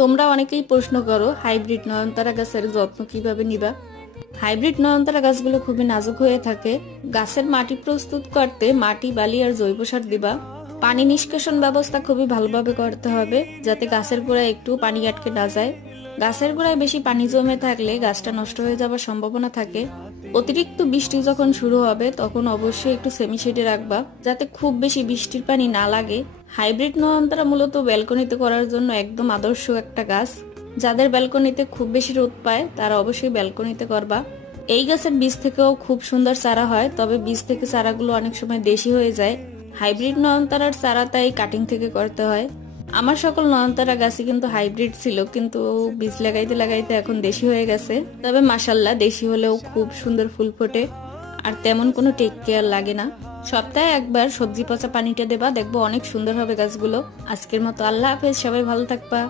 তোমরা অনেকেই প্রশ্ন করো হাইব্রিড নয়নতারা গাছের যত্ন কিভাবে নিবা। হাইব্রিড নয়নতারা গাছগুলো খুবই নাজুক হয়ে থাকে। গাছের মাটি প্রস্তুত করতে মাটি, বালি আর জৈব সার দিবা। পানি নিষ্কাশন ব্যবস্থা খুবই ভালোভাবে করতে হবে, যাতে গাছের গোড়ায় একটু পানি আটকে না যায়। গাছের গোড়ায় বেশি পানি জমে থাকলে গাছটা নষ্ট হয়ে যাওয়ার সম্ভাবনা থাকে। অতিরিক্ত বৃষ্টি যখন শুরু হবে তখন অবশ্যই একটু সেমি শেডে রাখবা, যাতে খুব বেশি বৃষ্টির পানি না লাগে। হাইব্রিড নয়নতারা মূলত ব্যালকনিতে করার জন্য একদম আদর্শ একটা গাছ। যাদের ব্যালকনিতে খুব বেশি রোদ পায় তারা অবশ্যই ব্যালকনিতে করবা। এই গাছের বীজ থেকেও খুব সুন্দর চারা হয়, তবে বীজ থেকে চারাগুলো অনেক সময় দেশি হয়ে যায়। হাইব্রিড নয়নতারার চারা তাই কাটিং থেকে করতে হয়। আমার সকল নয়নতারা গাছই কিন্তু হাইব্রিড ছিল, কিন্তু বীজ লাগাইতে লাগাইতে এখন দেশি হয়ে গেছে। তবে মাশাল্লাহ, দেশি হলেও খুব সুন্দর ফুল ফোটে, আর তেমন কোনো টেক কেয়ার লাগে না। সপ্তাহে একবার সবজি পচা পানিটা দেবা, দেখবো অনেক সুন্দর হবে গাছগুলো। আজকের মতো আল্লাহ হাফেজ, সবাই ভালো থাকবা।